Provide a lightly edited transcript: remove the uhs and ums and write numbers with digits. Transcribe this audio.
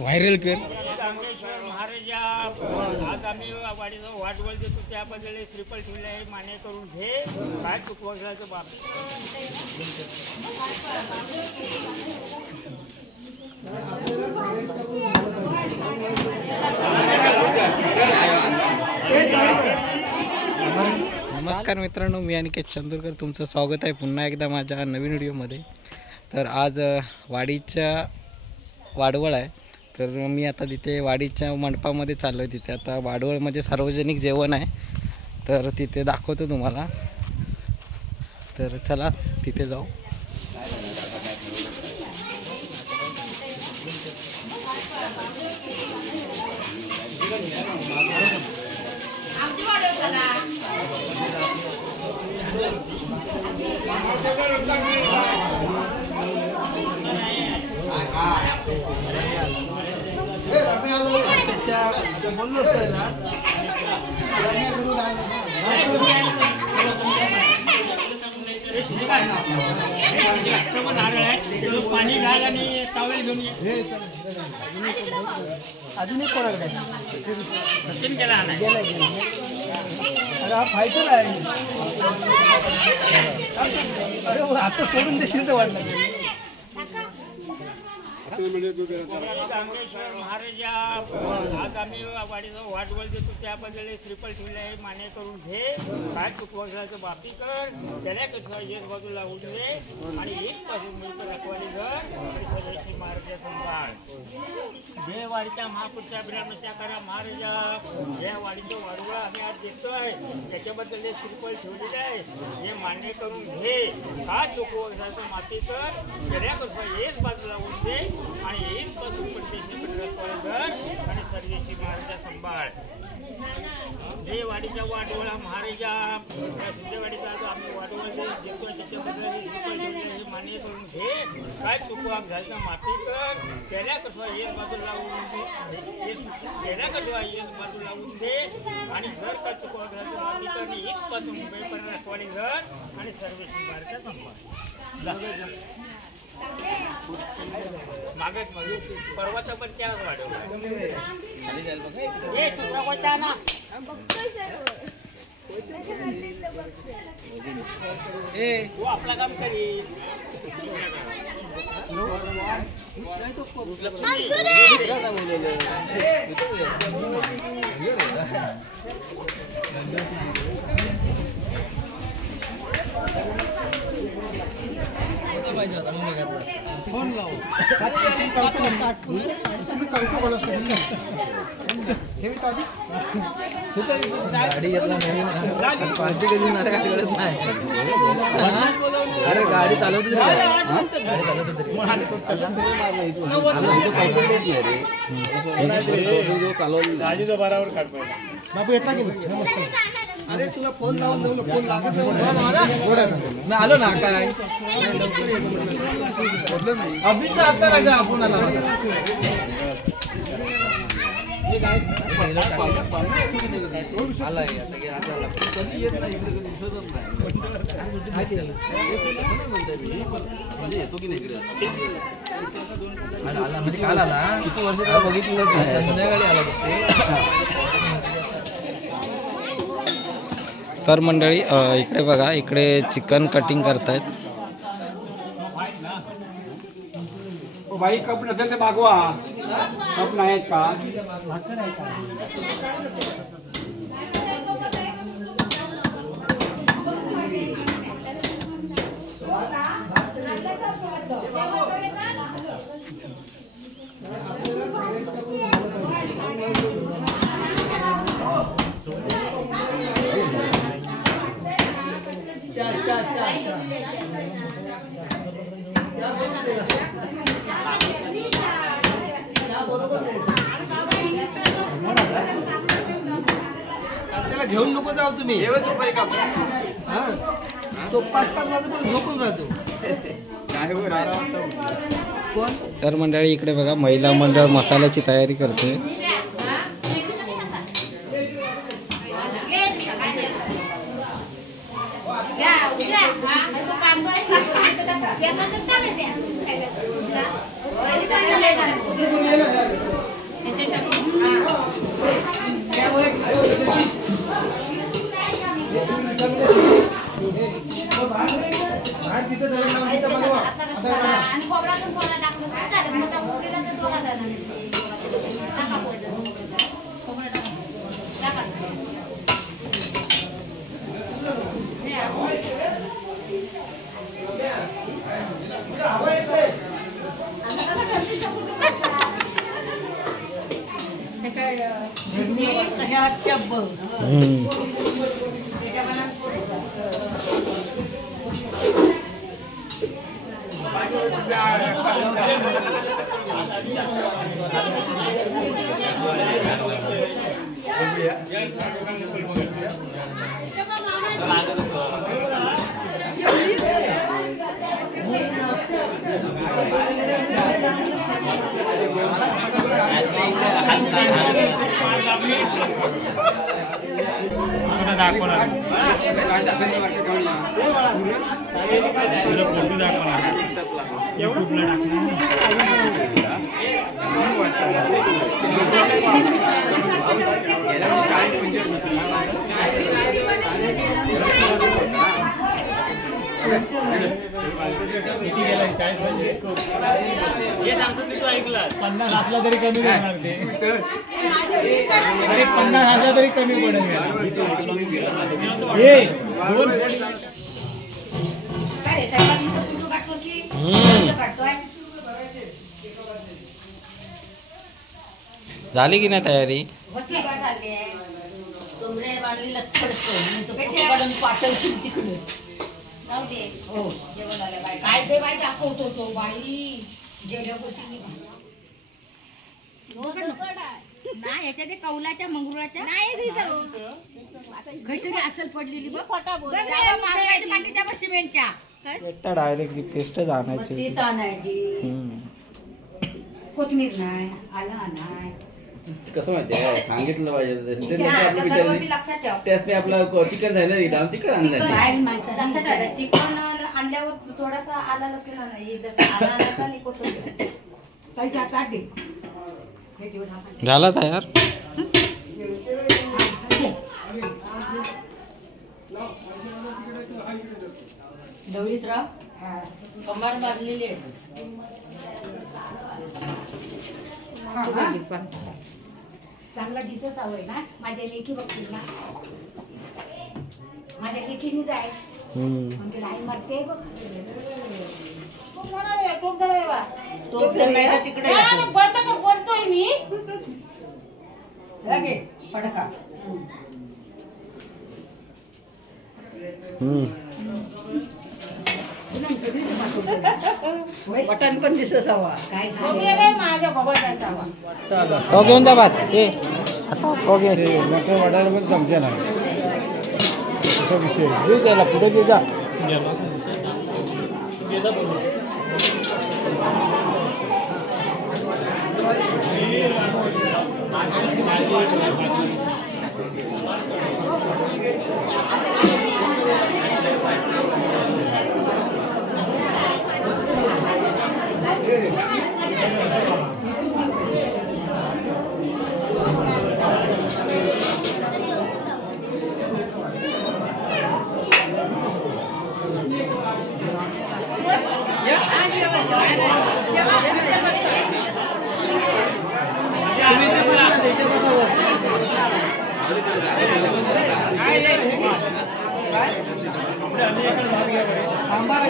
Viral कर. चांगलेश्वर महाराजा आज आम्ही वाडीचा वाटवळ देतो त्याबद्दल श्रीफळ ठेवले आहे मान्य करून घे. काय चुकवायचं बाबतीत नमस्कार मित्रांनो, मी अनिकेत चंदूरकर तुमचं स्वागत आहे पुन्हा एकदा माझ्या नवीन व्हिडिओमध्ये. तर आज वाडीच्या वाडवळ आहे. तर मी आता तिथे वाडीच्या मंडपामध्ये चाललो आहे. तिथे आता वाडवळ म्हणजे सार्वजनिक जेवण आहे, तर तिथे दाखवतो तुम्हाला. तर चला तिथे जाऊ. पाणी घाल आणि टॉवेल घेऊन ये. अजून एक कोणाकडे सचिन गेला नाही. अरे हा फायटर आहे. अरे आता सोडून देशील तर वाटलं. चांगलेश्वर महाराजा आज आम्ही वाडीचा वाटवळ देतो त्याबद्दल श्रीफळ ठेवले आहे मान्य करून घे. काय चुकवायचं बाबती कर. त्याला कसं एक बाजूला उठले आणि एक पासून मिळतं रखवाली घर आणि स्वदेशी महाराजा संभाळ. जय वाडीच्या महापुरुषा बिरामच्या करा महाराजा. या वाडीचं वाडवळ आम्ही आज देतोय त्याच्याबद्दल हे श्रीफळ ठेवलेले आहे हे मान्य करून घे. काय चुकवायचं माती कर. त्याला कसं एक बाजूला उठले आणि एक पासून परदेशी घर आणि सर्वेची महाराजा संभाळ. जय वाडीच्या वाडवळा महाराजा. सिद्धेवाडीचा आम्ही वाडवळ देतो त्याच्याबद्दल मान्य करून घे. काय चुकवा घालता माती कर. त्याला कसं एक बाजू लावून त्याला कसं एक बाजू लावून दे आणि घर का चुकवा घालता माती कर आणि एक पासून मुंबईपर्यंत रखवाडी घर आणि सर्वेची महाराजा संभाळ. मागत परवाचा पण त्या वाढवला ना. तू आपला काम करील. फोन लाव. गाडी घेतला नाही. पार्टी कधी गाडी कळत नाही. अरे गाडी चालवतो गाडीचं बराबर काढ बाबू येता की. अरे तुला फोन लावून देऊ. फोन लागत मी आलो ना. काय अभिचा आता राजा आपण आला. येतो की नाही म्हणजे काल आला. किती वर्ष बघितलं संध्याकाळी आला. तर मंडळी इकडे बघा, इकडे चिकन कटिंग करतायत. भाई कप नसेल तर मागवा. कप नाहीत का. त्याला घेऊन नको जाऊ तुम्ही. तो 5-5 वाजेपर्यंत झोपून राहतो. तर मंडळी इकडे बघा, महिला मंडळ मसाल्याची तयारी करते. पन्नास असला तरी कमी करणार ते 50 असला तरी कमी पडेल झाली की नाही तयारी? काय ते बाई दाखवतो तो बाई गेल्या नाही याच्या ते कौलाच्या मंगरुळाच्या नाही काहीतरी असेल पडलेली बघ खोटा बोल सिमेंटच्या डायरेक्ट पेस्टच आणायची. कोथमीर नाही आला नाही कसं माहितीये सांगितलं पाहिजे लक्षात ठेव त्याने आपला चिकन झालं चिकन आणलं चिकन आणल्यावर थोडासा आला लसूण नाही जसं आला नाही कोथमीर काही जाता दे झाला तयार. ढवळीत राह कंबार बांधलेली आहे चांगला दिसत हवंय ना माझ्या लेखी बघतील ना माझ्या लेखीने जाय म्हणजे लाई मारते बघ तिकडे बोलतोय मी पडका बटन पण दिसत हवा काय माझ्या बघायचा हवा घेऊन जा भात ते मटर वाटायला पण जमते ना असा विषय त्याला पुढे दे जा सांबार